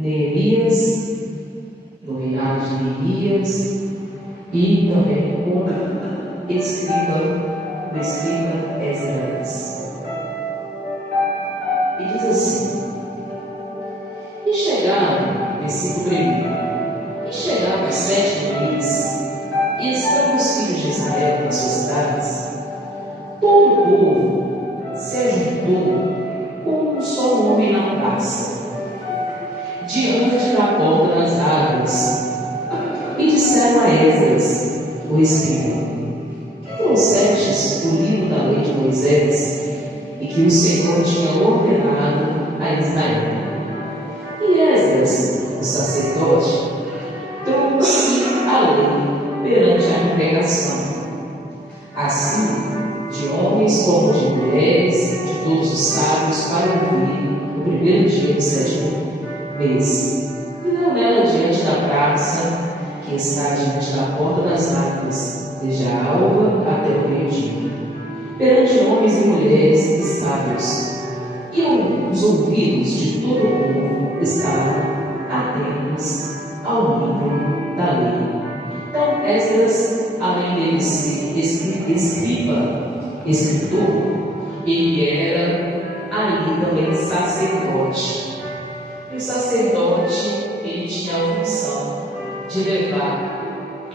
Neemias, no reinado de Neemias, e também como escriba Esdras. E diz assim: e chegaram, versículo 1, e chegaram os 7 meses, e estando os filhos de Israel nas suas cidades, todo o povo se ajuntou como um só homem na praça, diante da porta das águas, e disseram a Esdras, o escriba: que trouxestes o livro da lei de Moisés, e que o Senhor tinha ordenado a Israel. E Esdras, o sacerdote, trouxe a lei perante a congregação, assim de homens como de mulheres, de todos os sábios, para ouvir no primeiro dia do 7º mês. E deu nela diante da praça, que está diante da porta das águas, desde a alva até o meio-dia, perante homens e mulheres e sábios. E os ouvidos de todo o povo estavam atentos ao livro da lei. Então, Esdras, além dele ser escritor, ele era ali também sacerdote. E o sacerdote, ele tinha a função de levar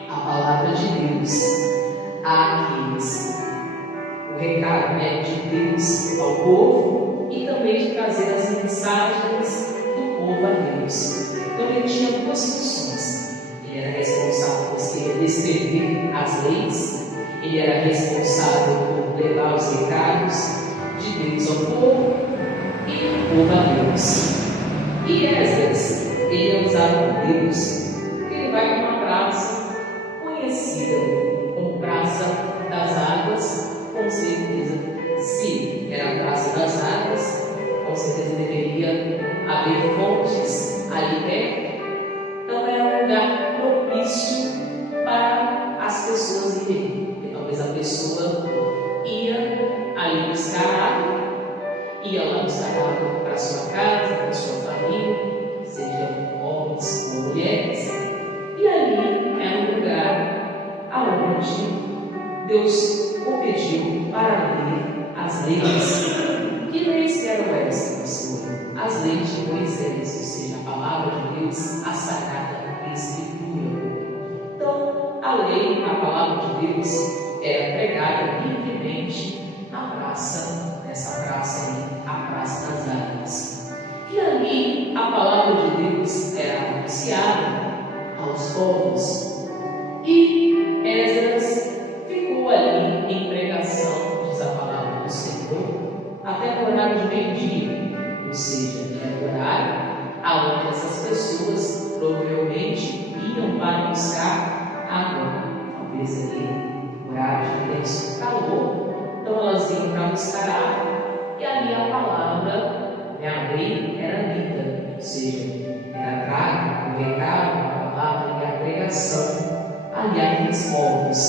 a palavra de Deus àqueles, o recado de Deus ao povo, e também de trazer as mensagens do povo a Deus. Então ele tinha duas funções. Ele era responsável por escrever as leis, ele era responsável por levar os recados de Deus ao povo e do povo a Deus. E Esdras, ele é usado por Deus, porque ele vai para uma praça conhecida como Praça das Águas. Com certeza, se era a Praça das Águas, com certeza deveria haver fontes ali perto. Então era um lugar propício para as pessoas irem. Porque talvez a pessoa ia ali buscar água, ia lá buscar água para a sua casa, para a sua família, sejam homens ou mulheres. E ali era um lugar aonde Deus o pediu para ler as leis. Que leis que eram essas, Senhor? As leis de Moisés, ou seja, a palavra de Deus, a sagrada Escritura. Então, a lei, a palavra de Deus, era pregada livremente na praça, nessa praça aí, a Praça das Águas. E ali, a palavra de Deus era anunciada aos povos. E Esdras ficou ali em pregação, diz a palavra do Senhor, até o horário de meio-dia, ou seja, era o horário aonde essas pessoas provavelmente iam para buscar água. Talvez ali, horário de intenso calor, então elas iam para buscar água, e ali a palavra, a lei, era lida, ou seja, era trago o recado, a palavra e a pregação ali àqueles povos.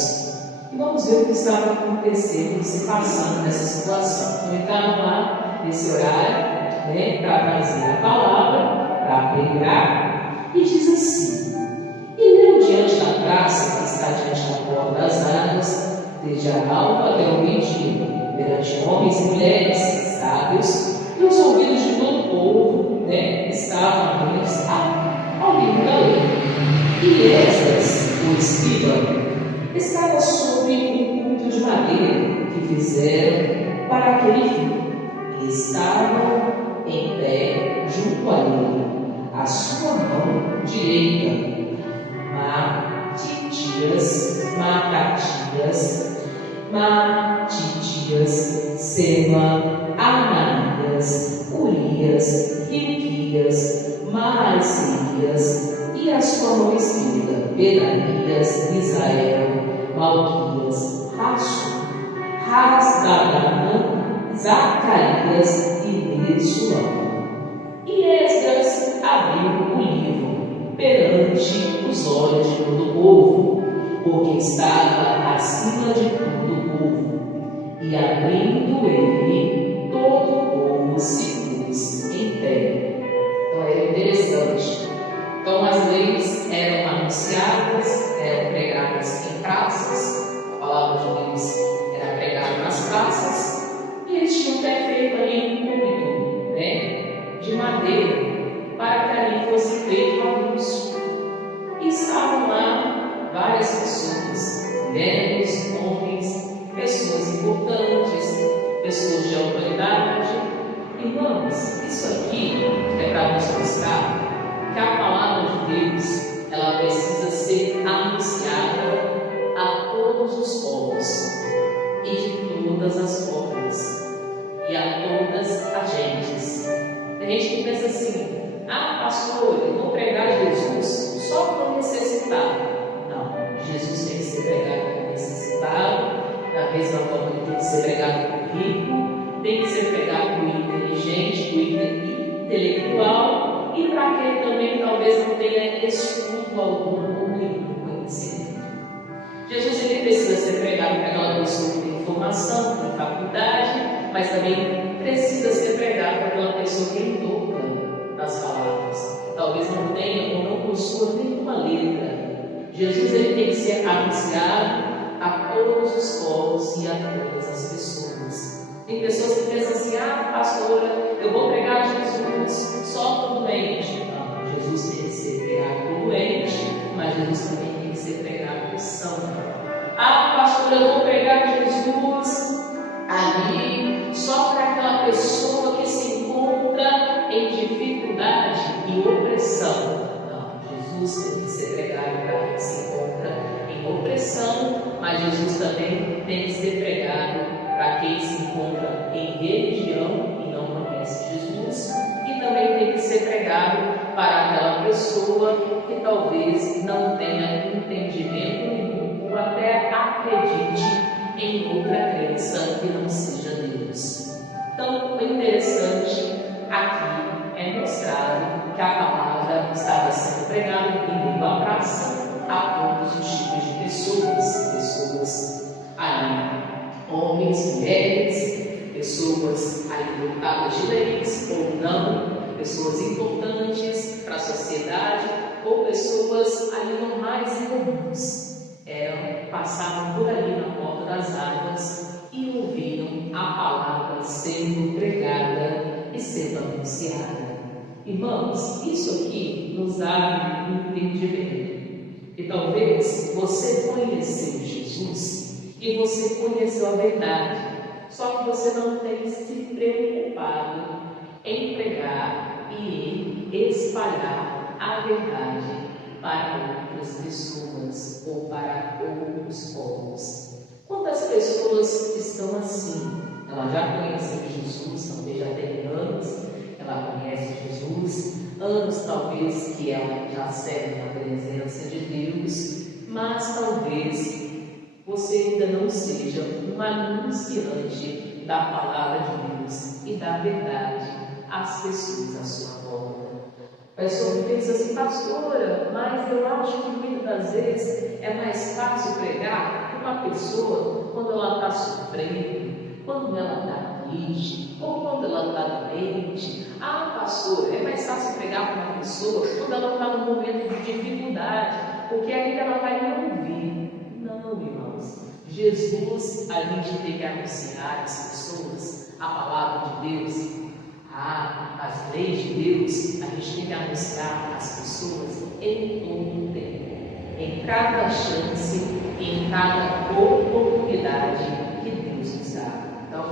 E vamos ver o que estava acontecendo, se passando nessa situação. Então, ele estava lá nesse horário, para trazer a palavra, para pregar, e diz assim: e leu diante da praça, que está diante da porta das águas, desde a alva até o meio-dia, perante homens e mulheres, sábios, e os ouvidos de todo o povo estavam atentos ao livro da lei. E Esdras, o escriba, estava sobre um púlpito de madeira que fizeram para aquele fim, e estava em pé junto a ele, a sua mão direita, Matitias, Sema, Ananias, Urias, Hilquias, Maasias, e a sua mão esquerda, Benanias, Misael, Malquias, Hasdadana, Zacarias e Mesulão. E Esdras abriu o livro perante os olhos de todo o povo, porque estava acima de todo o povo, e abrindo ele, todo o povo se pôs em pé. Então é interessante mulheres, homens, pessoas importantes, pessoas de autoridade. Irmãos, isso aqui é para nos mostrar que a palavra de Deus, ela precisa ser anunciada a todos os povos e de todas as formas e a todas as gentes. Tem gente que pensa assim: ah, pastor, eu vou pregar Jesus só para o necessitado. Não, Jesus tem que ser pregado para o necessitado, da mesma forma que tem que ser pregado para o rico, tem que ser pregado para o inteligente, para o intelectual e para aquele também que talvez não tenha estudo algum ou nenhum conhecimento. Jesus ele precisa ser pregado para aquela pessoa que tem formação, tem faculdade, mas também precisa ser pregado para aquela pessoa que é douta das palavras. Talvez não tenha ou não possua nenhuma letra. Jesus ele tem que ser anunciado a todos os povos e a todas as pessoas. Tem pessoas que pensam assim: ah, pastora, eu vou pregar Jesus só para o doente. Não, Jesus tem que ser pregado para o doente, mas Jesus também tem que ser pregado para o são. Ah, pastora, eu vou pregar Jesus ali só para aquela pessoa que se encontra em dificuldade e opressão. Não, Jesus tem que ser pregado para quem se encontra em opressão, mas Jesus também tem que ser pregado para quem se encontra em religião e não conhece Jesus, e também tem que ser pregado para aquela pessoa que talvez não tenha entendimento nenhum ou até acredite em outra crença que não seja Deus. Então, o interessante aqui é mostrado que a palavra estava sendo pregada em meio à praça a todos os tipos de pessoas ali, homens, mulheres, pessoas ali dotadas de leis ou não, pessoas importantes para a sociedade ou pessoas ali normais e comuns. Passavam por ali na porta das águas e ouviram a palavra sendo pregada e sendo anunciada. Irmãos, isso aqui nos abre um entendimento. E talvez você conheceu Jesus e você conheceu a verdade, só que você não tem se preocupado em pregar e em espalhar a verdade para outras pessoas ou para outros povos. Quantas pessoas estão assim? Ela já conheceu Jesus, talvez já tem anos, ela conhece Jesus, anos talvez que ela já serve na presença de Deus, mas talvez você ainda não seja um anunciante da palavra de Deus e da verdade às pessoas à sua volta. A pessoa pensa assim: pastora, mas eu acho que muitas das vezes é mais fácil pregar para uma pessoa quando ela está sofrendo, quando ela está triste, ou quando ela está doente. Ah, pastor, é mais fácil pregar para uma pessoa quando ela está num momento de dificuldade, porque aí ela vai me ouvir. Não, irmãos. Jesus, a gente tem que anunciar às pessoas a palavra de Deus. As leis de Deus, a gente tem que anunciar às pessoas em todo o tempo, em cada chance, em cada oportunidade que Deus nos dá. Então,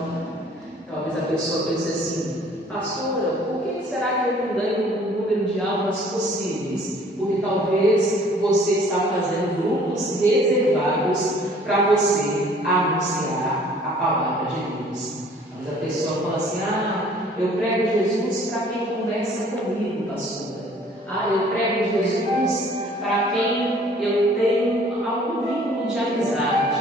talvez a pessoa pense assim: pastora, por que será que eu não ganho o número de almas possíveis? Porque talvez você está fazendo grupos reservados para você anunciar a palavra de Deus. Mas a pessoa fala assim: eu prego Jesus para quem conversa comigo, pastora. Eu prego Jesus para quem eu tenho algum vínculo de amizade.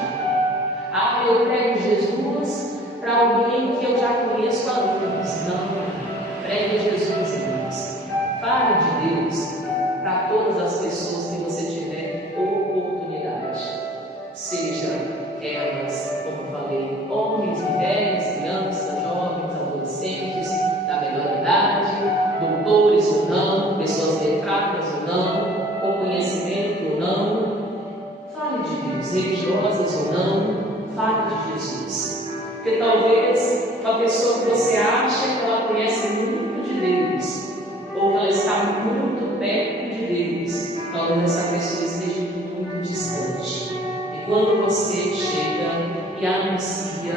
Eu prego Jesus para alguém que eu já conheço há anos. Não, pregue Jesus, irmãos. Fale de Deus para todas as pessoas que você tiver oportunidade. Seja elas, como falei, homens, mulheres, crianças, jovens, adolescentes, da melhor idade, doutores ou não, pessoas letradas ou não, com conhecimento ou não. Fale de Deus, religiosas ou não, fale de Jesus. Porque talvez uma pessoa que você acha que ela conhece muito de Deus, ou que ela está muito perto de Deus, talvez essa pessoa esteja muito distante. quando você chega e anuncia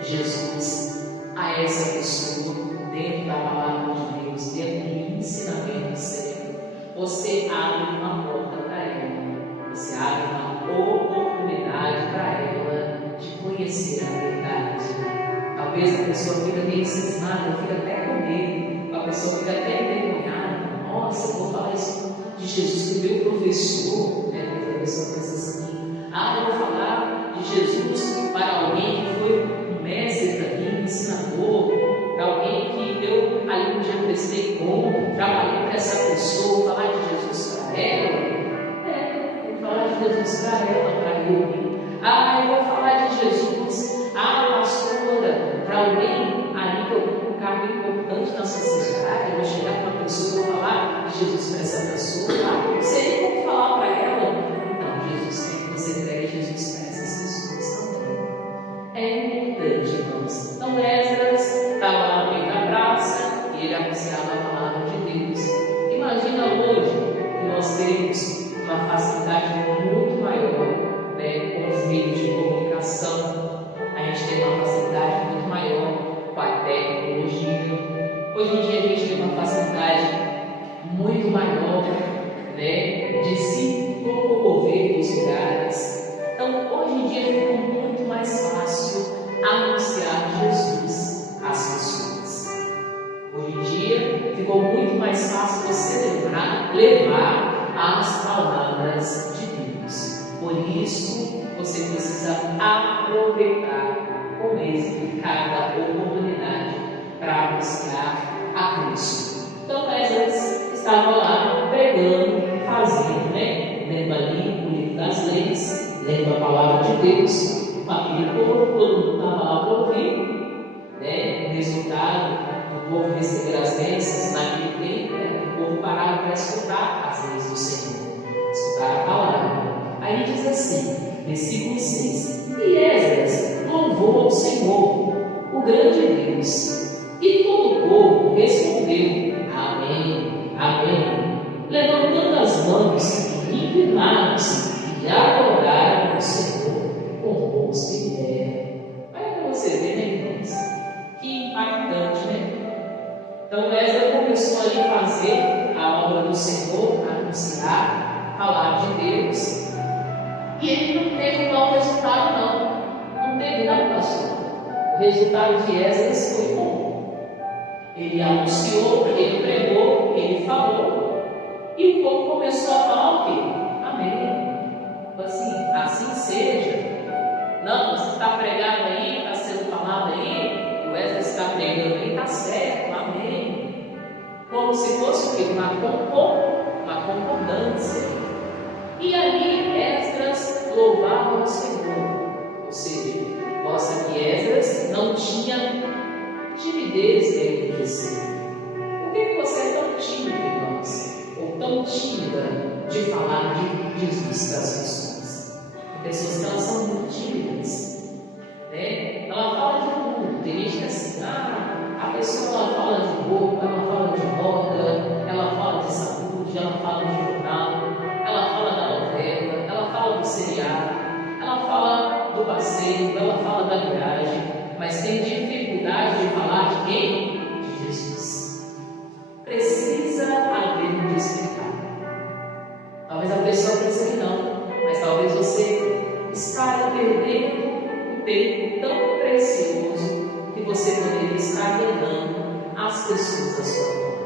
Jesus a essa pessoa dentro da palavra de Deus, dentro do ensinamento certo, você abre uma porta para ela, você abre uma oportunidade para ela de conhecer a verdade. Talvez a pessoa fica meio cismada, fica até com medo, a pessoa fica até envergonhada. Nossa, eu vou falar isso de Jesus para o meu professor, né? Porque a pessoa pensa assim: eu vou falar de Jesus para alguém que foi um mestre para mim, um ensinador, para alguém que eu ali um dia prestei conta, trabalhei para essa pessoa, falar de Jesus para ela. Vou falar de Jesus para ela, para ele. Eu vou falar de Jesus, pastora, para alguém ali que eu um cargo importante na sociedade. Eu vou chegar para uma pessoa e vou falar de Jesus para essa pessoa. Não sei como falar para ela. Então, Jesus quer que você entregue Jesus para essas pessoas também. É importante, irmãos. Então, Esdras estava lá no meio da praça e ele anunciava a palavra de Deus. Imagina hoje que nós temos uma facilidade muito maior, né, com os meios de comunicação. A gente tem uma facilidade muito maior com a tecnologia. Hoje em dia a gente tem uma facilidade muito maior, né, de se locomover dos lugares. Então, hoje em dia ficou muito mais fácil anunciar Jesus às pessoas. Hoje em dia ficou muito mais fácil você levar as palavras de Deus. Por isso, você precisa aproveitar com êxito cada oportunidade para anunciar a Cristo. Então, Esdras estava lá pregando, fazendo, lendo ali o livro das leis, lendo a palavra de Deus, com aquele povo, todo mundo estava lá para ouvir, o resultado do povo receber as bênçãos naquele tempo, o povo parava para escutar as leis do Senhor, escutar a palavra. Aí diz assim, versículo 6: E Esdras louvou ao Senhor, o grande Deus, e todo o povo respondeu: Amém, Amém, levantando as mãos, inclinaram-se e adoraram o Senhor com o rosto em terra. Vai para você ver, irmãos? Que impactante, Então Esdras começou ali a fazer a obra do Senhor, a anunciar, falar de Deus. E ele não teve um mau resultado, não. Não teve, não, pastor. O resultado de Esdras foi bom. Ele anunciou, ele pregou, ele falou. E o povo começou a falar o quê? Amém. Assim seja. Não, você está pregando aí, está sendo falado aí, o Esdras está pregando aí, está certo, amém. Como se fosse o quê? Uma concordância. E ali Esdras louvava o Senhor. Ou seja, mostra que Esdras não tinha timidez dentro de si. Por que você é tão tímido, irmãos? Ou tão tímida de falar de Jesus para as pessoas? Tem pessoas que elas são muito tímidas, Ela fala de tudo. Tem gente que é assim, a pessoa ela fala de roupa, ela fala de moda, ela fala de saúde, ela fala de jornal, ela fala da novela, ela fala do seriado, ela fala do passeio, ela fala da viagem, mas tem dificuldade de falar de quem? De Jesus. Precisa haver um despertar. Talvez a pessoa pense que não, mas talvez você está perdendo um tempo tão precioso que você poderia estar ganhando as pessoas da sua volta.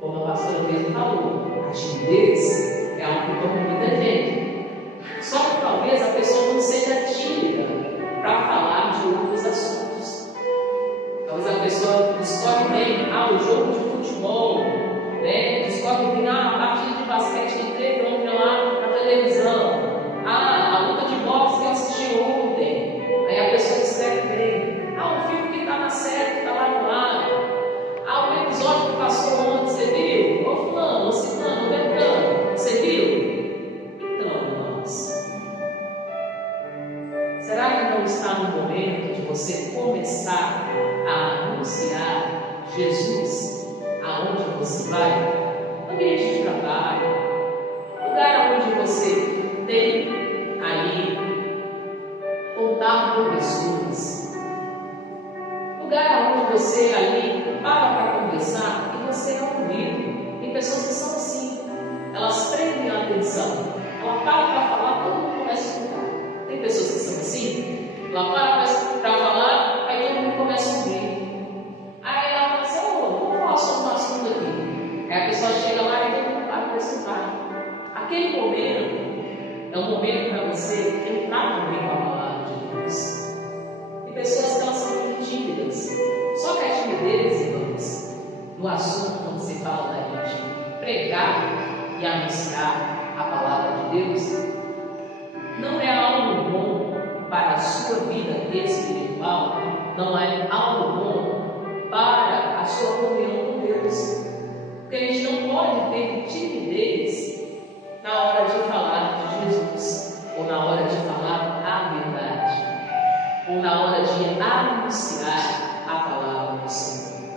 Como a pastora mesmo falou, a timidez é algo que toma muita gente. Só que talvez a pessoa não seja tímida para falar de outros assuntos. Talvez a pessoa discorre bem, o jogo de futebol, discorre bem, a partida de basquete que teve ontem lá na televisão, a luta de boxe que eu assisti ontem. Aí a pessoa escreve bem, o filme que está na série, que está lá no lado, o episódio que passou ontem, você viu? Ô fulano, ô ciclano, ô beltrano, você viu? Então, irmãos, será que não está no momento de você começar a anunciar Jesus aonde você vai? Ambiente de trabalho, lugar onde você tem ali com pessoas. Lugar onde você ali para conversar e você é ouvido. Tem pessoas que são assim, elas prendem a atenção. Ela para falar, todo mundo começa a escutar. Tem pessoas que são assim, ela para falar, aí todo mundo começa a ouvir. Aí ela fala assim, vamos falar sobre um assunto aqui. Aí a pessoa chega lá e todo mundo para escutar. Aquele momento é um momento para você entrar também com a palavra de Deus. Tem pessoas que elas são muito tímidas. Só que a timidez, irmãos, no assunto quando se fala da gente pregar e anunciar a palavra de Deus, não é algo bom para a sua vida espiritual, não é algo bom para a sua comunhão com Deus. Porque a gente não pode ter timidez na hora de falar de Jesus, ou na hora de falar a verdade, ou na hora de anunciar a palavra do Senhor.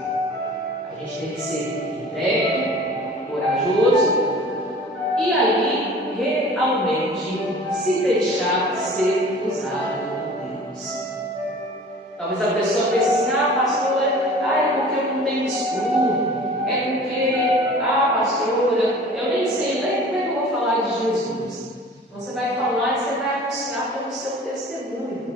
A gente tem que ser intrépido, corajoso e aí realmente se deixar ser usado por Deus. Talvez a pessoa pense assim, pastor, é porque eu não tenho estudo, é porque, pastor, eu nem sei nem como é que eu vou falar de Jesus. Então você vai falar e você vai anunciar pelo seu testemunho.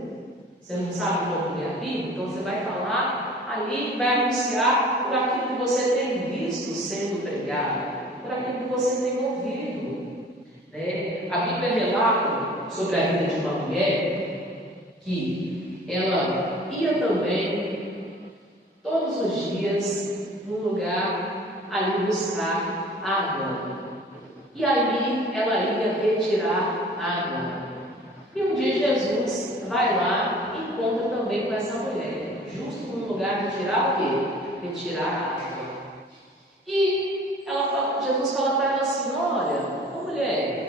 Você não sabe como é a Bíblia, então você vai falar ali, vai anunciar por aquilo que você tem visto sendo pregado, por aquilo que você tem ouvido. A Bíblia relata sobre a vida de uma mulher que ela ia também todos os dias num lugar ali buscar água. E ali ela ia retirar água. E um dia Jesus vai lá e encontra também com essa mulher, justo no lugar de tirar o quê? Retirar água. E Jesus fala para ela assim, olha, mulher,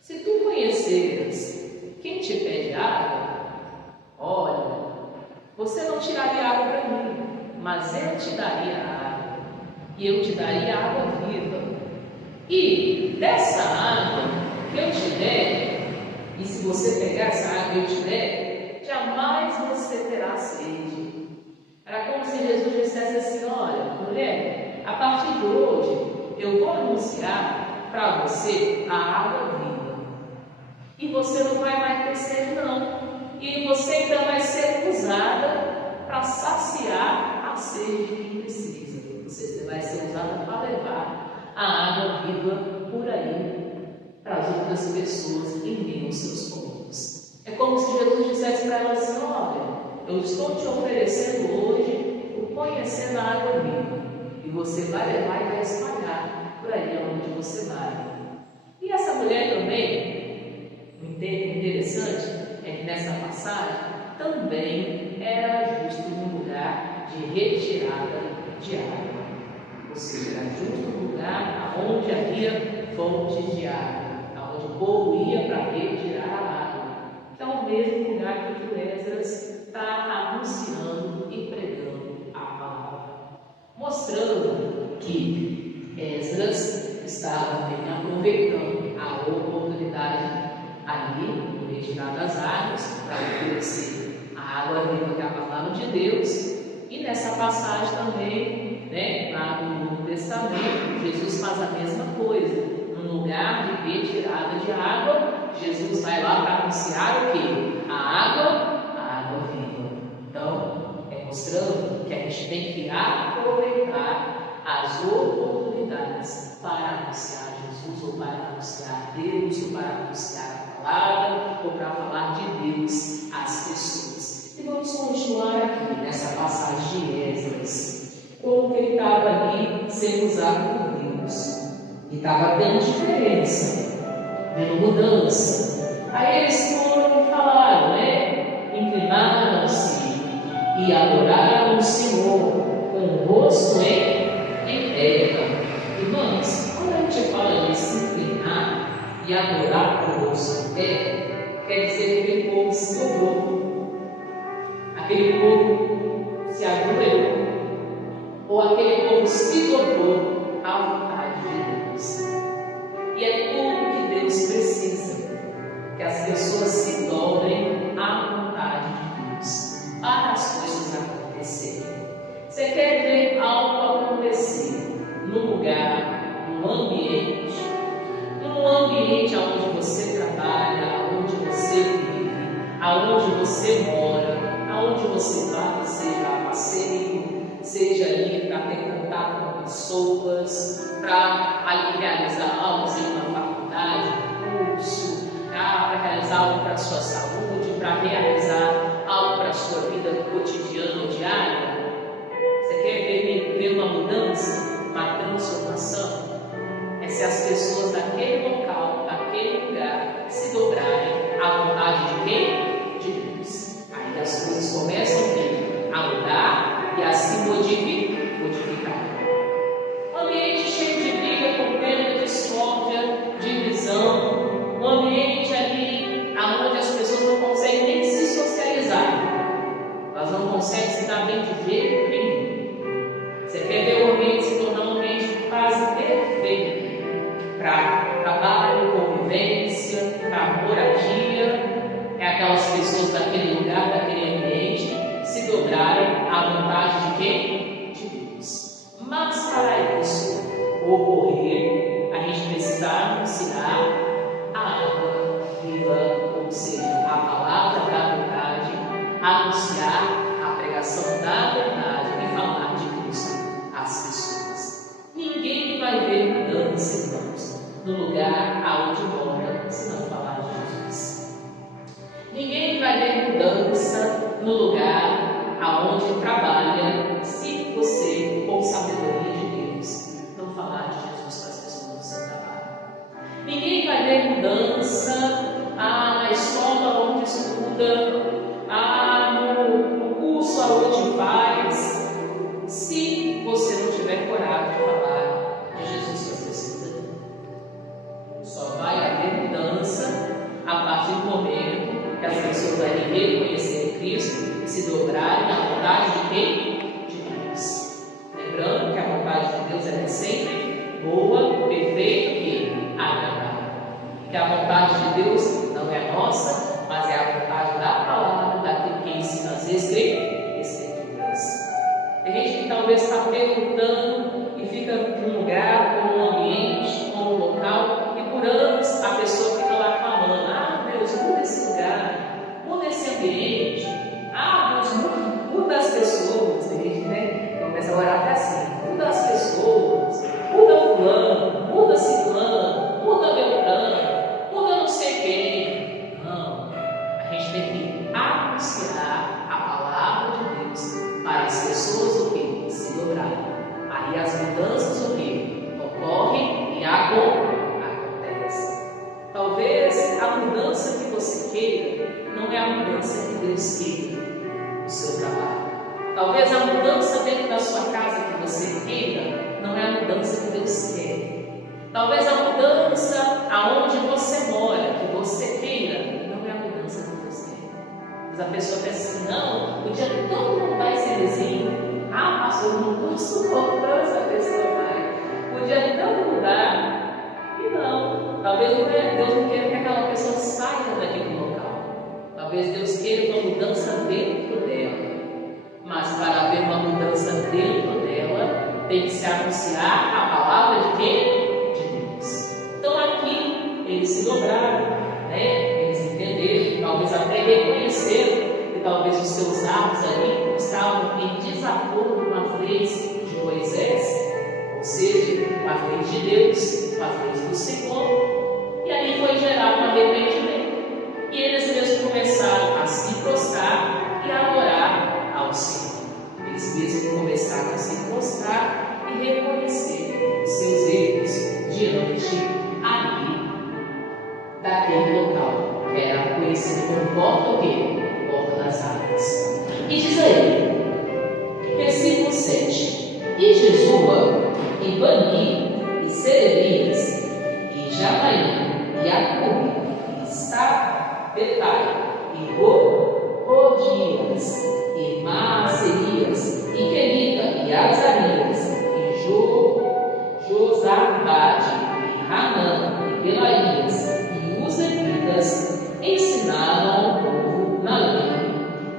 se tu conheceras quem te pede água, olha, você não tiraria água para mim, mas eu te daria água, e eu te daria água viva. E dessa água que eu te der, e se você pegar essa água que eu te der, jamais você terá sede. Era como se Jesus dissesse assim, olha, mulher, a partir de hoje eu vou anunciar para você a água viva. E você não vai mais ter sede não. E você ainda vai ser usada para saciar a sede de quem precisa. Você vai ser usada para levar a água viva por aí para as outras pessoas em meio aos seus povos. É como se Jesus dissesse para ela assim, olha, eu estou te oferecendo hoje o conhecer a água viva. E você vai levar e vai espalhar por aí onde você vai. E essa mulher também, o interessante é que nessa passagem também era justo no lugar de retirada de água. Ou seja, era justo no lugar onde havia fontes de água, onde o povo ia para retirar a água. Que é o mesmo lugar que o Esdras está anunciando e pregando a palavra, mostrando que Esdras estava também aproveitando a oportunidade ali, no retirar das águas, para oferecer a água viva, que é a palavra de Deus. E nessa passagem também, lá no Novo Testamento, Jesus faz a mesma coisa. No lugar de retirada de água, Jesus vai lá para anunciar o quê? A água viva. Então, mostrando que a gente tem que aproveitar as oportunidades para anunciar Jesus, ou para anunciar Deus, ou para anunciar a palavra, ou para falar de Deus às pessoas. E vamos continuar aqui nessa passagem de Esdras, como que ele estava ali sendo usado por Deus. E estava tendo diferença, vendo mudança. Aí eles foram e falaram, inclinaram-se e adoraram o Senhor com o rosto em terra. Irmãos, quando a gente fala de se inclinar e adorar com o rosto em terra, quer dizer que aquele povo se dobrou, aquele povo se ajoelhou, ou aquele povo se dobrou à vontade de Deus. E é tudo que Deus precisa, que as pessoas se dobrem à vontade no ambiente onde você trabalha, onde você vive, aonde você mora, aonde você vai, seja a passeio, seja ali para ter contato com pessoas, para ali realizar algo em uma faculdade, um curso, para realizar algo para a sua saúde, para realizar algo para a sua vida cotidiana ou diária. Você quer ver uma mudança, uma transformação? É se as pessoas daquele local, daquele lugar, se dobrarem à vontade de quem? De Deus. Aí as coisas começam a mudar e a se modificar. Um ambiente cheio de briga, contenda, discórdia, divisão, um ambiente ali onde as pessoas não conseguem nem se socializar, elas não conseguem se dar bem de jeito nenhum. Você quer ver o ambiente se tornar um ambiente quase perfeito para trabalho, convivência, para moradia? É aquelas pessoas daquele lugar, daquele ambiente, se dobrarem à vontade de quem? De Deus. Mas para isso ocorrer, a gente precisa anunciar a água viva, ou seja, a palavra da verdade, anunciar a pregação da verdade e falar de Cristo às pessoas. Ninguém vai ver mudança, irmãos, no lugar aonde mora, se não falar de Jesus. Ninguém vai ver mudança no lugar aonde trabalha, se você, com sabedoria de Deus, não falar de Jesus para as pessoas do seu trabalho. Ninguém vai ver mudança na escola onde estuda, no curso aonde faz, se você não tiver coragem de falar de Jesus para as pessoas. Só vai haver mudança a partir do momento que as pessoas ali reconhecerem Cristo e se dobrarem à vontade de quem? De Deus. Lembrando que a vontade de Deus é sempre boa, perfeita e agradável. Que a vontade de Deus não é nossa, mas é a vontade da palavra, daquele que ensina as Escrituras. Tem gente que talvez está perguntando e fica num lugar, ou num ambiente, ou num local, e por anos a pessoa fica lá clamando: ah, Deus, muda esse lugar, muda esse ambiente, ah, Deus, muda as pessoas. Tem gente, né? Começa a orar até assim: muda as pessoas, muda fulano, muda ciclano, muda Beltrano, muda não sei quem. Não, a gente tem que anunciar a palavra de Deus para as pessoas o que? Se dobrarem. Aí as mudanças o que? Ocorrem e acontecem. Talvez a mudança que você queira não é a mudança que Deus queira no seu trabalho. Talvez a mudança dentro da sua casa que você queira não é a mudança que Deus quer. Talvez a mudança aonde você mora, que você queira, não é a mudança que Deus quer. Mas a pessoa pensa assim: não, podia todo mundo dar esse vizinho. Ah, pastor, eu não estou suportando essa pessoa mais. Podia tanto mudar. E não. Talvez Deus não queira que aquela pessoa saia daquele local. Talvez Deus queira uma mudança dentro dela. Mas para haver uma mudança dentro dela, tem que se anunciar a palavra de quem? De Deus. Então aqui eles se dobraram, né? Eles entenderam, talvez até reconheceram que talvez os seus atos ali estavam em desacordo com as leis de Moisés, ou seja, com as leis de Deus, com as leis do Senhor. E ali foi gerado um arrependimento. E eles mesmos começaram a se prostrar e a adorar ao Senhor. Eles mesmos começaram a se prostrar e reconhecer os seus erros diante ali daquele local, que era conhecido como Porta o quê? Porta das Águas. E diz aí, versículo 7: e Jesua, e Bani, e Serebias, e Janaim, e Acube, e Sabetai, e Rodias, e Maaserias, e Querita, e Azarias, e Josabade, e Hanã, e Belaias, e os levitas ensinaram ao povo na lei,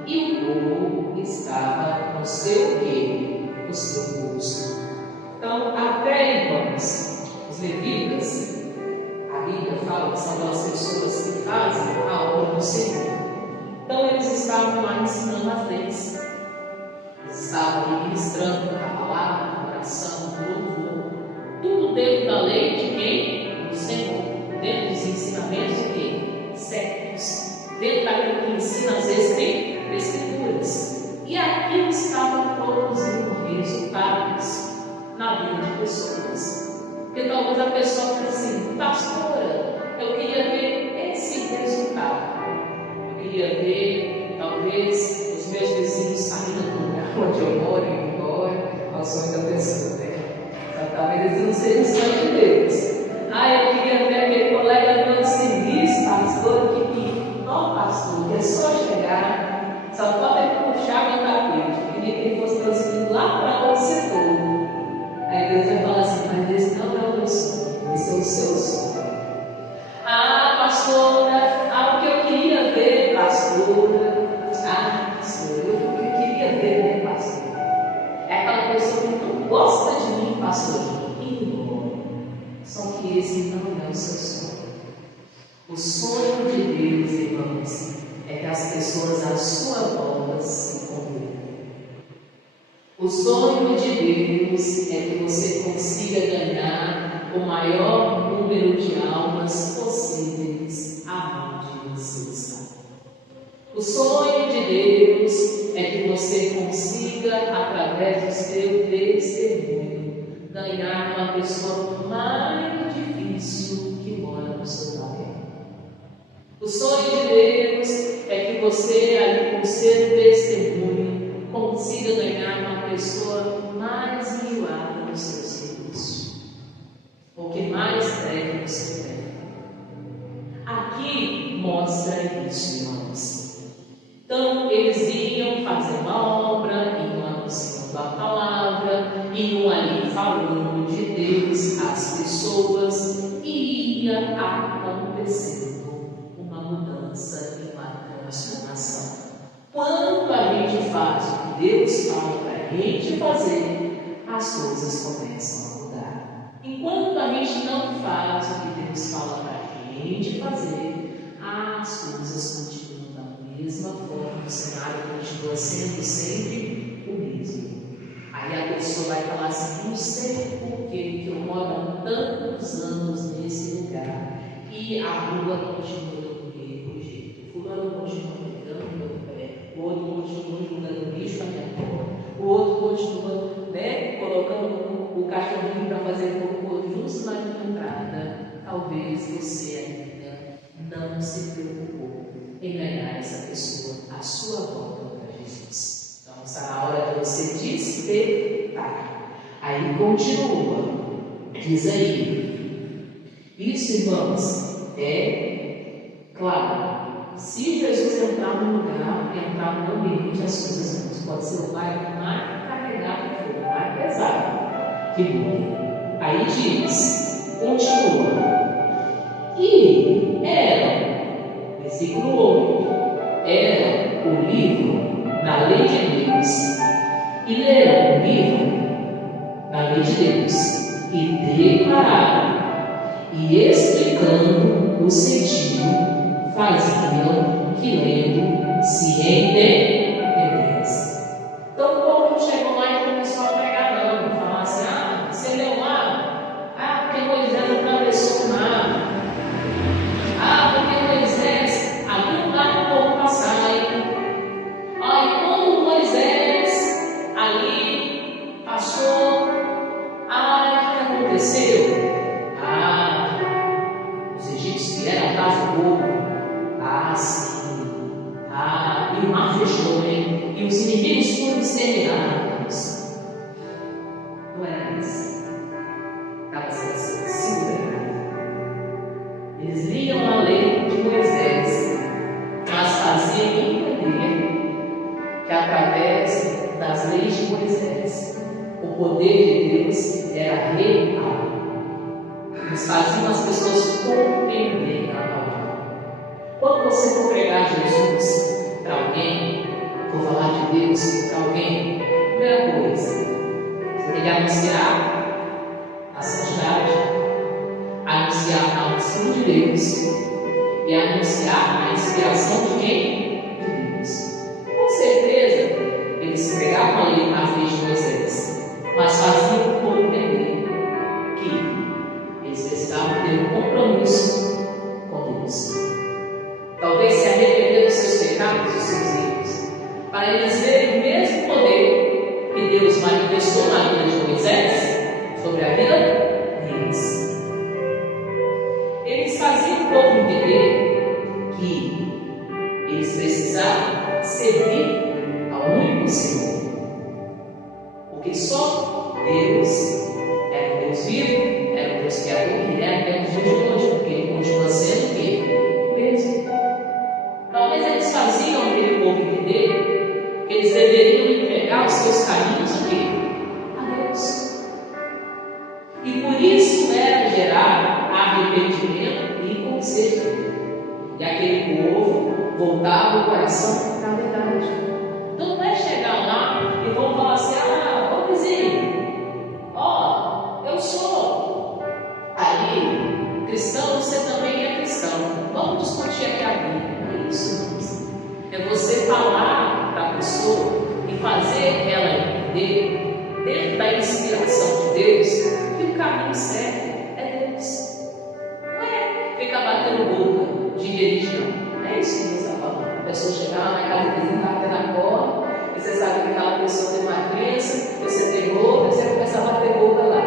e o povo estava no seu quê? No seu gosto. Então, até irmãos, os ministrando a palavra, a oração, o louvor, tudo dentro da lei de quem? Do Senhor. Dentro dos ensinamentos de quem? Certos. Dentro daquilo que ensina as Escrituras. E aquilo estava produzindo resultados na vida de pessoas. Porque talvez a pessoa pense assim: pastora, eu queria ver esse resultado. Eu queria ver, talvez, os meus vizinhos saindo do lugar onde eu moro e indo embora. Ao sonho da pessoa, né? Talvez eles não sejam sonhos de Deus. Eu queria ver aquele colega meu de serviço, pastor, que me... Não, pastor, é só chegar, só falta ele puxar meu tapete. Eu queria que ele fosse transferido lá para outro setor. Aí Deus vai falar assim: mas esse não é o meu sonho, esse é o seu sonho. Pastora, o que eu queria ver, pastora. Pastor, eu queria ver, né, pastor? É aquela pessoa que não gosta de mim, pastor. Só que esse não é o seu sonho. O sonho de Deus, irmãos, é que as pessoas à sua volta se convertam. O sonho de Deus é que você consiga ganhar o maior número de almas possíveis aonde você está. O sonho de Deus é que você consiga, através do seu testemunho, ganhar uma pessoa mais difícil que mora no seu bairro. O sonho de Deus é que você, ali com o seu testemunho, consiga ganhar uma pessoa mais enjoada no seu serviço, ou que mais pregue no seu tempo. Aqui mostra isso, irmãos. Então, eles iam fazer uma obra, iam anunciando a palavra, iam ali falando de Deus às pessoas, e ia acontecendo uma mudança e uma transformação. Quando a gente faz o que Deus fala para a gente fazer, as coisas começam a mudar. Enquanto a gente não faz o que Deus fala para a gente fazer, as coisas continuam da mesma forma, o cenário continua sendo sempre o mesmo. Aí a pessoa vai falar assim: não sei por que eu moro há tantos anos nesse lugar e a rua continua do mesmo jeito. Fulano continua pegando meu pé, o outro continua jogando bicho na minha porta, o outro continua, colocando o cachorrinho para fazer cocô justo na minha entrada. Talvez você ainda não se preocupou em ganhar essa pessoa à sua volta para Jesus. Então está na hora de você despertar. Aí continua, diz aí. Isso, irmãos, é claro. Se Jesus entrar no lugar, entrar no ambiente, as coisas pode ser o bairro mais carregado que for, mais pesado que mude. Aí diz, continua. E era, versículo 8, era o livro da lei de Deus, e leram o livro da lei de Deus, e declararam, e explicando o sentido, faziam que lendo se entendesse. Então o povo não chegou lá e começou a pregar, não, falar assim: você leu lá? Porque Moisés atravessou o mar. Porque Moisés abriu o mar para o povo passar. E quando Moisés ali passou, o que aconteceu? Os egípcios vieram atrás do povo. Sim. E o mar fechou, hein? E os inimigos foram exterminados. Não era isso. Estava sendo segurado. Eles liam a lei de Moisés, mas faziam entender que através das leis de Moisés, o poder de Deus era real. Eles faziam as pessoas compreenderem a palavra. Quando você for pregar Jesus para alguém, for falar de Deus para alguém, primeira coisa, você tem que anunciar a santidade, anunciar a unção de Deus e anunciar a inspiração de quem? De Deus. Com certeza, eles pregavam a lei de Moisés, Eles precisavam ter um compromisso com Deus. Talvez se arrepender dos seus pecados, dos seus erros, para eles verem o mesmo poder que Deus manifestou na vida de Moisés sobre a vida deles. Eles faziam o povo entender que eles precisavam servir ao único Senhor, porque só Deus era o Deus vivo, era o Deus criador e era até o dia de hoje, porque Ele continua sendo o quê? Mesmo. Talvez eles faziam aquele povo entender que eles deveriam entregar os seus caminhos a quê? A Deus. E por isso era gerar arrependimento e conserto. E aquele povo voltava o coração para a verdade. Então não é chegar lá e vão falar assim: ô vizinho, eu sou aí cristão, você também é cristão. Vamos discutir aqui a Bíblia. Não é isso, irmãos. É você falar para a pessoa e fazer ela entender, dentro da inspiração de Deus, que o caminho certo é Deus. Não é ficar batendo boca de religião. Não é isso que Deus está falando. A pessoa chegar lá na casa do vizinho, bater na porta, e você sabe que aquela pessoa tem uma crença, você tem outra, você começa a bater boca lá.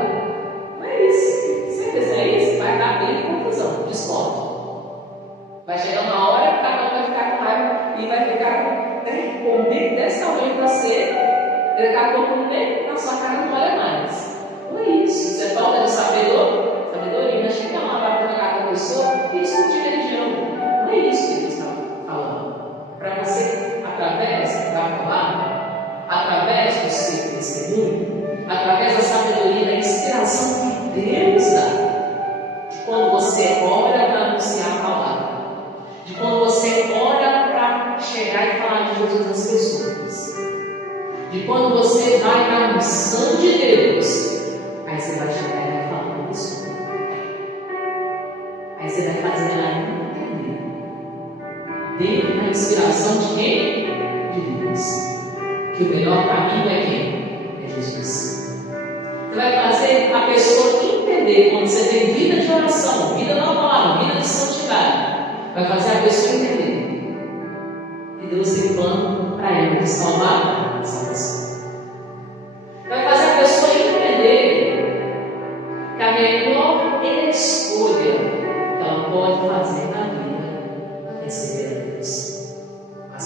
Não é isso. Se você fizer isso, vai dar bem confusão, desconto. Vai chegar uma hora que cada um vai ficar com raiva e vai ficar com um bico desse tamanho para você, daqui a pouco nem na sua cara não olha mais. Não é isso. Você falta de sabedoria, mas chega lá, vai para a pessoa e discutir religião. Não é isso que Deus está falando. Para você, através da palavra, através do seu testemunho, através da sabedoria, da inspiração que Deus dá, de quando você ora para anunciar a palavra, de quando você ora para chegar e falar de Jesus às pessoas, de quando você vai na missão de Deus, aí você vai chegar e vai falar com a pessoa. Aí você vai fazer ela entender, dentro da inspiração de quem? De Deus. Que o melhor caminho é quem? É Jesus. Você vai fazer a pessoa entender, quando você tem vida de oração, vida na palavra, vida de santidade, vai fazer a pessoa entender que Deus tem plano para ela de salvar essa pessoa. Vai fazer a pessoa entender que a melhor escolha que ela pode fazer na vida é servir a Deus. Mas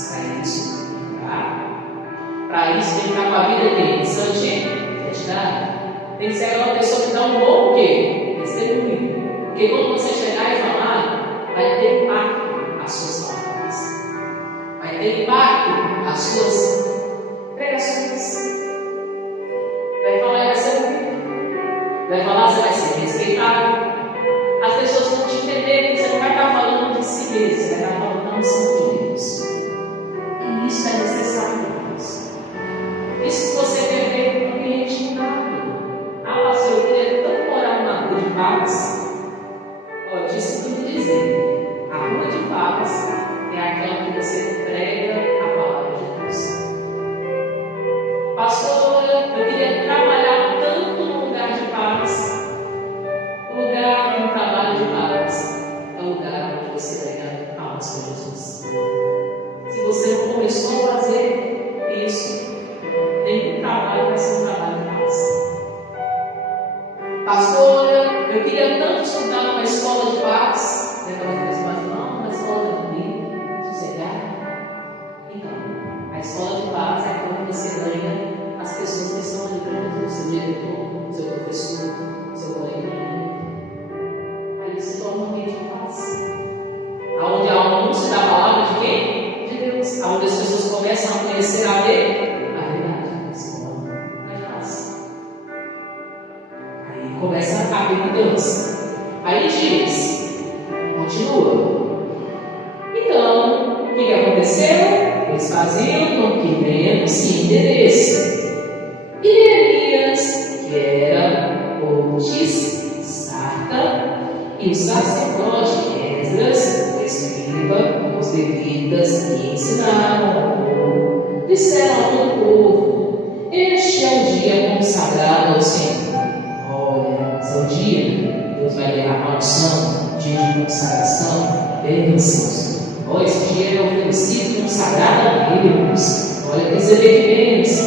para isso, tem que estar com a vida dele, santidade. Tem que ser aquela pessoa que dá um bom quê? Testemunho. Porque quando você chegar e falar, vai ter impacto as suas palavras, vai ter impacto as suas pregações. Vai falar e vai ser ouvido. Vai falar, você vai ser respeitado. As pessoas vão te entender que você não vai estar falando de si mesmo, você vai estar falando da missão de Deus. E isso é necessário, irmãos. Isso que você perder no ambiente inado. Pastor, eu queria tanto morar numa rua de paz. Discípulo dizer, a rua de paz é aquela que você prega a palavra de Deus. Pastor, eu queria trabalhar tanto no lugar de paz. O lugar do trabalho de paz é o lugar onde você prega a paz com Jesus. Se você não começou a fazer isso, nenhum trabalho vai ser um trabalho de paz. Pastor, eu queria tanto estudar numa escola de paz. Não, uma escola de bíblia, sossegada. Então, a escola de paz é quando você ganha as pessoas que estão ali para você, seu diretor, seu professor, seu colega. Aí se torna um ambiente de paz. Onde há um anúncio da palavra de quem? De Deus. Onde as pessoas começam a conhecer a verdade. Começa a haver mudança. Aí diz, continua. Então, o que aconteceu? Eles faziam com que Deus se entendesse. E Elias, que era o Sarta, e o sacerdote Esdras, o escriba, os levitas, que ensinaram ao povo, disseram a todo o povo: este é o dia consagrado ao Senhor. Olha, seu dia, Deus vai consagração, bem incenso. Esse dia é oferecido consagrado a Deus. Olha que você vê que pensa.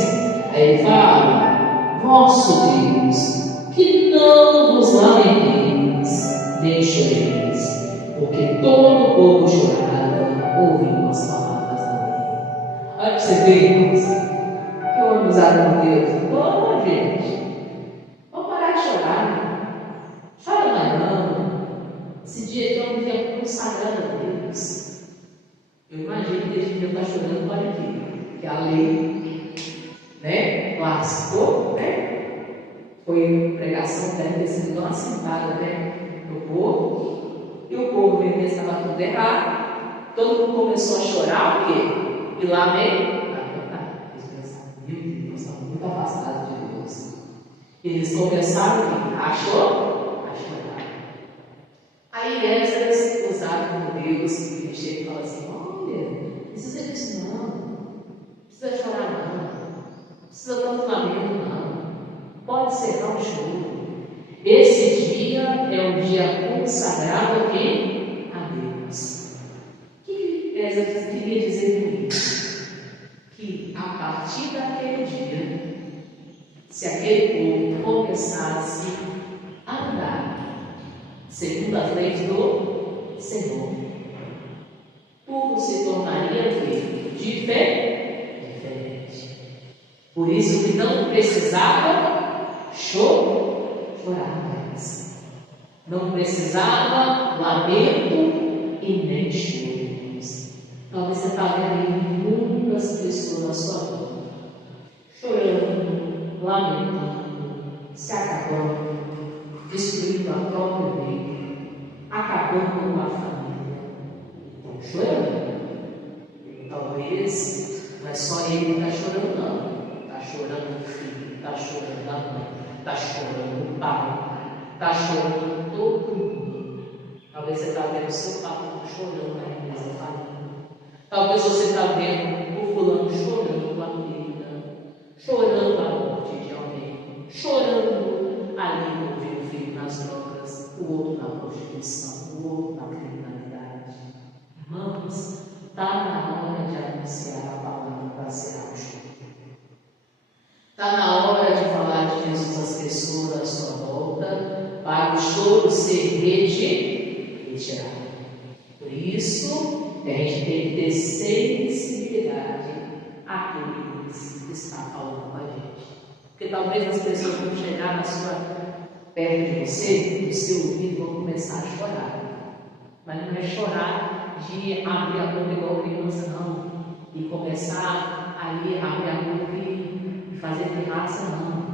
Aí ele fala: vosso Deus, que não vos lamenteis, nem choreis, porque todo o povo chorava, ouvindo as palavras da lei. Olha que você vê, irmãos, que homem usado por Deus. Vamos, gente, vamos parar de chorar. Chora mais não. Esse dia aqui é um dia consagrado a Deus. Eu imagino que esse dia está chorando para quê? Que a lei, né, lascou, né? Foi pregação deve ter sido uma sentada, né, no povo. E o povo vendo que estava tudo errado. Todo mundo começou a chorar, o quê? E lá mesmo. Meu Deus, nós estamos muito afastados de Deus. Eles começaram a chorar. Aí Esdras, usado por Deus, ele chega e fala assim: olha, não precisa disso não precisa chorar não precisa tanto lamento não, pode cerrar o choro. Esse dia é um dia consagrado a quem? A Deus. O que Esdras queria dizer com isso? Que a partir daquele dia, se aquele povo começasse a andar segundo as leis do Senhor, tudo se tornaria diferente. Por isso que não precisava chorar mais. Não precisava lamento e nem choros. Talvez você está vendo muitas pessoas na sua vida chorando, lamentando, se acabando, destruindo a própria vida, acabando com a família. Estão chorando. Talvez não é só ele que está chorando, não. Está chorando o filho, está chorando a mãe, está chorando o pai, está chorando todo mundo. Talvez você está vendo o seu pai chorando na igreja família. Talvez você está vendo o fulano chorando com a perda, chorando a morte de alguém, chorando ali por ver o filho nas drogas, o outro na prostituição, o outro na criminalidade. Irmãos, está na hora de anunciar a palavra para ser choro. Está na hora de falar de Jesus às pessoas à sua volta, para o choro ser retirado. Por isso, a gente tem que ter sensibilidade àquilo que está falando com a gente. Porque talvez as pessoas vão chegar perto de você, no seu ouvido, vão começar a chorar. Mas não é chorar de abrir a boca igual criança, não. E começar ali a abrir a boca e fazer pirraça, não.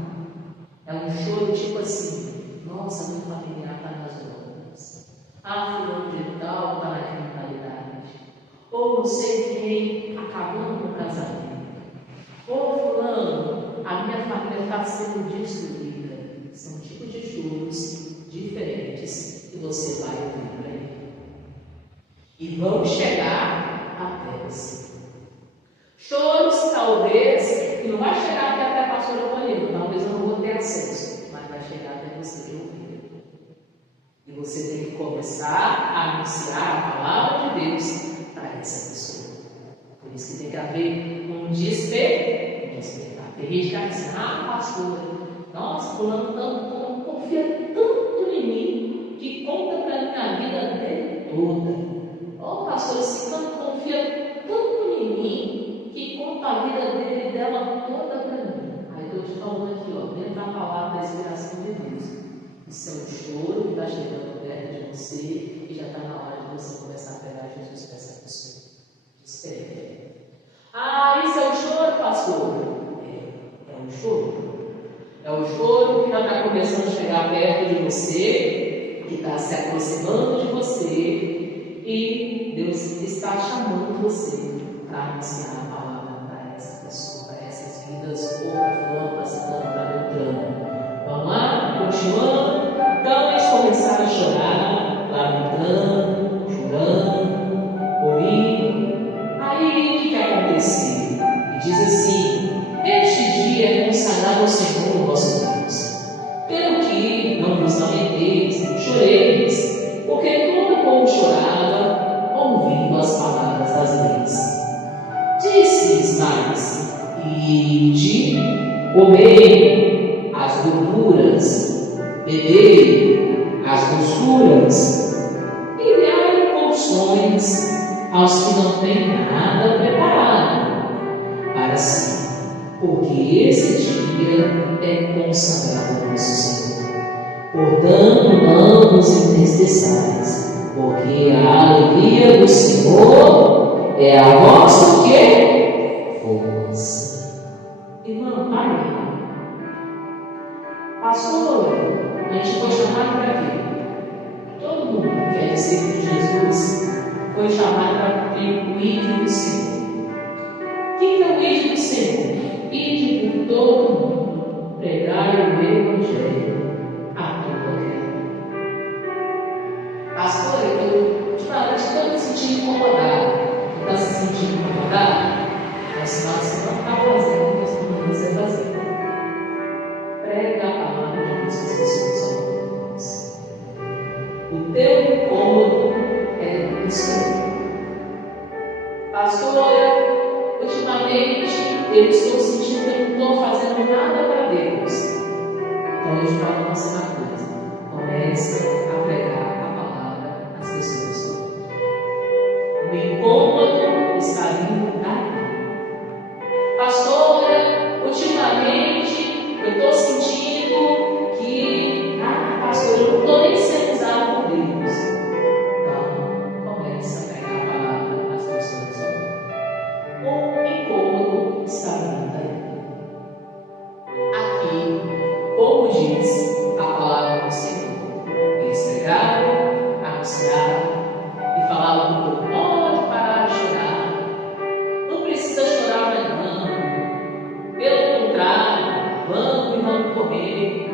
É um choro tipo assim: nossa, meu familiar está nas drogas. Fulano de tal está na criminalidade. Ou não sei quem acabando com o casamento. Ou fulano, a minha família está sendo destruída. São tipos de choros diferentes que você vai ouvir para ele. E vão chegar até você. Choros, talvez, que não vai chegar até a pastora Bonita, talvez eu não vou ter acesso, mas vai chegar até você que ouvir. E você tem que começar a anunciar a palavra de Deus para essa pessoa. Por isso que tem que haver um despertar. Tem gente que diz: pastor, nossa, fulano não confia tanto em mim que conta para mim a vida dele toda. Pastor, esse canto confia tanto em mim que conta a vida dele e dela toda para mim. Aí eu estou te falando aqui, dentro da palavra da inspiração de Deus. Isso é um choro que está chegando perto de você e já está na hora de você começar a pegar Jesus para essa pessoa. Espere. Isso é um choro, pastor? É um choro. É um choro que já está começando a chegar perto de você, que está se aproximando de você. E Deus está chamando você para anunciar a palavra para essa pessoa, para essas vidas, ou para fulano, para citando, para Beltrano. Vamos lá? Continuando. Então eles começaram a chorar, lamentando, chorando, ouvindo. Aí o que aconteceu? E diz assim: este dia é consagrado ao Senhor, vosso Deus, pelo que não vos lamenteis, não choreis, porque todo o Deus, enviai porções aos que não têm nada preparado para si, porque esse dia é consagrado ao nosso Senhor. Portanto, não vos entristeçais, porque a alegria do Senhor é a vossa o quê? Força. Irmão, pai, pastor, a gente foi chamado para quê? Todo mundo que é discípulo de Jesus foi chamado para cumprir o ídolo do Senhor. O que é o ídolo do Senhor? Ide por todo mundo, pregai o Evangelho a toda criatura. Pastor, ultimamente estou me sentindo incomodado. Está se sentindo incomodado? Mas final de semana está fazendo o que as meninas vão fazer. Prega a palavra de Deus que as pessoas são. O teu incômodo é do Senhor. Pastor, ultimamente eu estou sentindo que eu não estou fazendo nada para Deus. Então eu falo uma segunda coisa: começa a pregar a palavra às pessoas. O incômodo está vindo daí. Pastora, ultimamente eu estou sentindo que, pastor, eu não estou nem sendo usado por Deus. Então, começa a pregar a palavra às pessoas. O incômodo está vindo daí. Aqui, como diz a palavra do Senhor, eles pregaram, anunciaram e falavam do povo: pode parar de chorar, não precisa chorar mais não. Pelo contrário, vamos e vamos comer,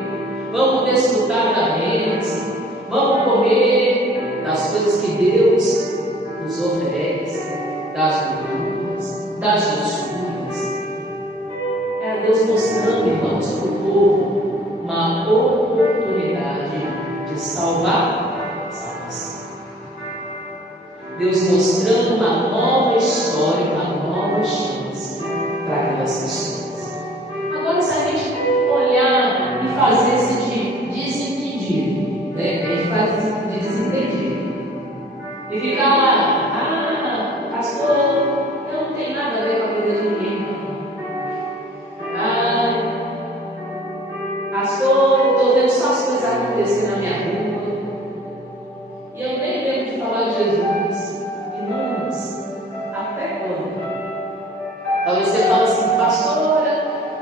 vamos desfrutar da bênção, vamos comer das coisas que Deus nos oferece, das gorduras, das doçuras. É Deus mostrando, irmãos, para o povo uma oportunidade de salvar a salvação. Deus mostrando uma nova história, uma nova chance para aquelas pessoas. Agora, se a gente olhar e fazer esse de desentendido, né? A gente faz de desentendido e ficar lá: pastor, eu não tenho nada a ver com a vida de ninguém, não. Pastor, estou vendo só as coisas acontecer na minha rua e eu nem lembro de falar de Jesus. Irmãos, até quando? Talvez você fale assim: pastora,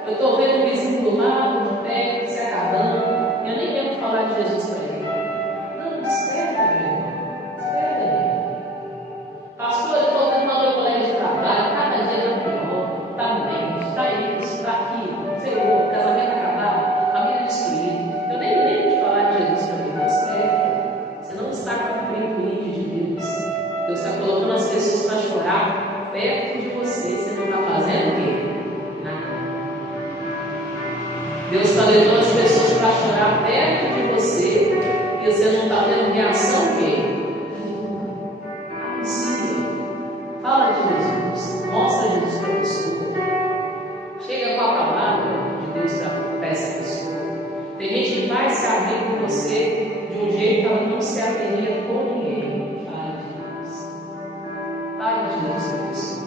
eu estou vendo o vizinho do lado, de perto, se acabando, e eu nem lembro de falar de Jesus para ele. Não, desperta, meu irmão, desperta ele. Pastor, eu estou vendo o meu colega de trabalho, cada dia está pior, está doente, está isso, está aquilo, ferrou, casamento acabado, família destruída. Eu nem lembro de falar de Jesus para ele. Desperta. Você não está cumprindo o ídolo de Deus. Deus está colocando as pessoas para chorar perto de você. Você não está fazendo o quê? Nada. Deus está levando as pessoas para chorar perto de você e você não está tendo reação o quê? Anuncia. Fala de Jesus. Mostra Jesus para a pessoa. Chega com a palavra de Deus para essa pessoa. Tem gente que vai se abrir com você de um jeito que ela não se abriria com ninguém. Fala de Deus. Fala de Deus para a pessoa.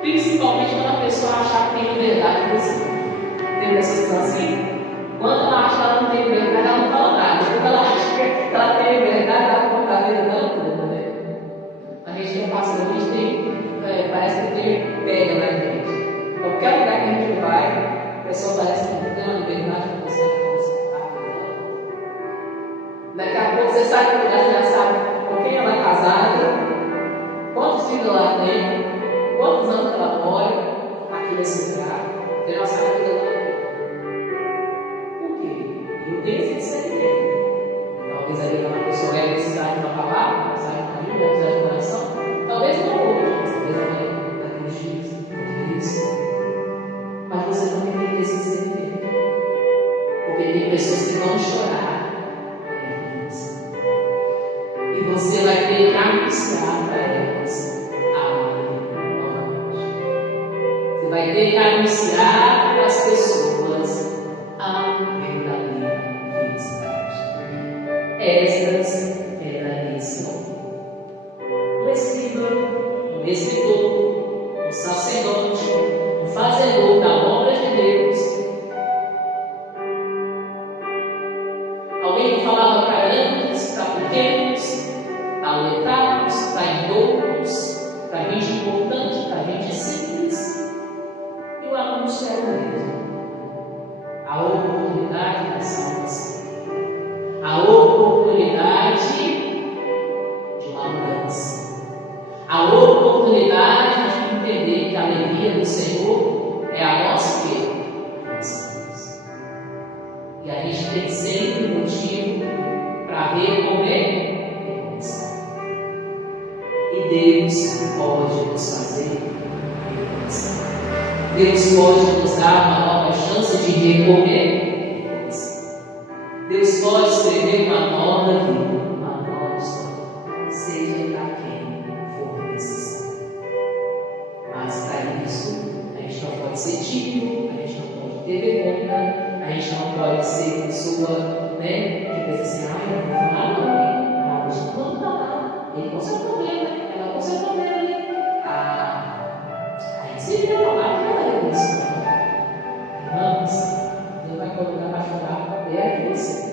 Principalmente quando a pessoa achar que tem liberdade com você. Tem pessoas que são assim? Quando ela acha que ela não tem liberdade, ela não fala nada. Quando ela acha que ela tem liberdade, ela conta a vida dela toda, né? A gente tem um pastor, a gente tem, parece que tem pega na gente. Qualquer lugar que a gente vai, a pessoa parece que não tem uma liberdade para você falar. Daqui a pouco você sai do lugar, você já sabe com quem ela é casada, quantos filhos ela tem, quantos anos ela mora aqui nesse lugar. Você já sabe a vida dela. Por quê? Eu tenho esse discernimento. Talvez ali uma pessoa vai precisar de uma palavra, precisar de uma ajuda, vai precisar de oração. Talvez não hoje, mas talvez amanhã, daqui uns dias, mas você também tem que ter esse discernimento. Porque tem pessoas que vão chorar e você vai ter que anunciar para elas a vida novamente. Você vai ter que anunciar para as pessoas a verdadeira felicidade. Essas Delas era esse homem. Um escriba, um escritor, um sacerdote, um fazedor da obra de Deus. Alguém que falava para grandes, para pequenos, para letrados, para indoutos, para gente importante, para gente simples. E o anúncio era o mesmo. A oportunidade da salvação. A oportunidade de uma mudança. A oportunidade de entender que a alegria do Senhor é a nossa vida. E a gente tem sempre motivo para recomer. E Deus pode nos fazer recomeçar. Deus pode nos dar uma nova chance de recomer. Deus pode escrever uma nova vida, uma nova história, seja para quem for necessário. Mas para isso, a gente não pode ser tímido, a gente não pode ter vergonha, a gente não pode ser pessoa, que pensa assim, eu não vou falar não, deixa eu não falar, ele com seu problema, ela com seu problema, a gente se vira lá e ela é isso. Irmãos, Deus vai colocar para chorar perto de você.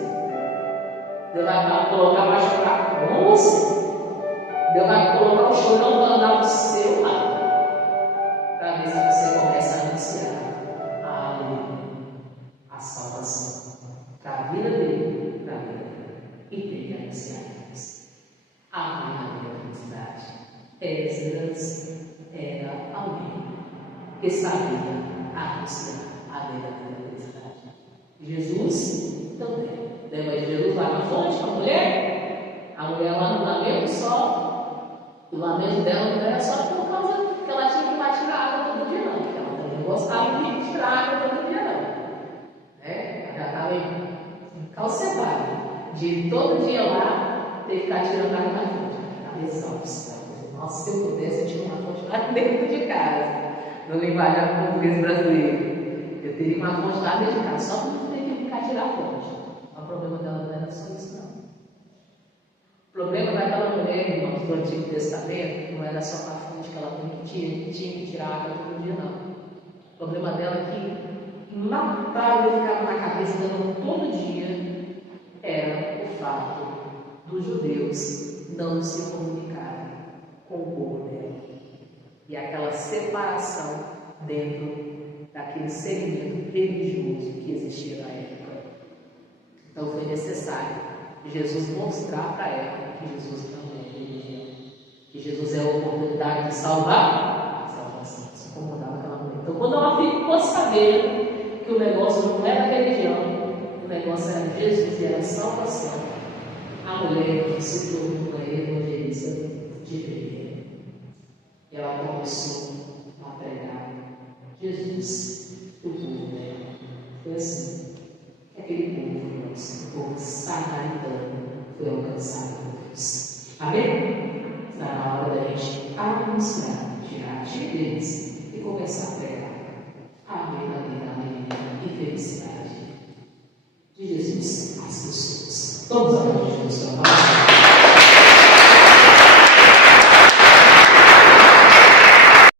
Deus vai colocar para chorar com você. Deus vai colocar o chorão para andar do seu lado. Para ver se você começa a anunciar a alegria, a salvação. Para a vida dele, para a vida dele. E tem que anunciar isso. A verdadeira felicidade. Esdras era alguém que sabia anunciar a verdadeira felicidade. Jesus também. Lembra de Jesus lá na fonte com a mulher? A mulher lá no lamento só. O lamento dela não era só por causa que ela tinha que ir lá tirar água todo dia, não. Porque ela também não gostava de tirar água todo dia, não. Ela já estava encalcetada de todo dia lá ter que ficar tirando água na fonte. Estava exausta. Nossa, se eu pudesse, eu tinha uma fonte lá dentro de casa. No linguajar português brasileiro. Eu teria uma fonte lá dentro de casa, só para não ter que ficar tirar a fonte. O problema dela não era só isso, não. O problema daquela mulher, irmãos, do Antigo Testamento, não era só a fonte que ela tinha que tirar a água todo dia, não. O problema dela é que matava e ficava na cabeça dela todo dia era o fato dos judeus não se comunicarem com o povo dela. E aquela separação dentro daquele segmento religioso que existia na época. Então foi necessário Jesus mostrar para ela que Jesus não é religião, que Jesus é a oportunidade de salvar a salvação. Isso incomodava aquela mulher. Então quando ela ficou sabendo que o negócio não era religião, o negócio era Jesus e era salvação, a mulher se tornou uma evangelista de primeira. E ela começou a pregar Jesus, o povo dela. Foi assim que aquele povo, o povo samaritano, foi alcançado por Deus. Amém? Está na hora da gente anunciar, tirar a timidez e começar a pregar a verdadeira alegria e felicidade de Jesus às pessoas. Vamos orar.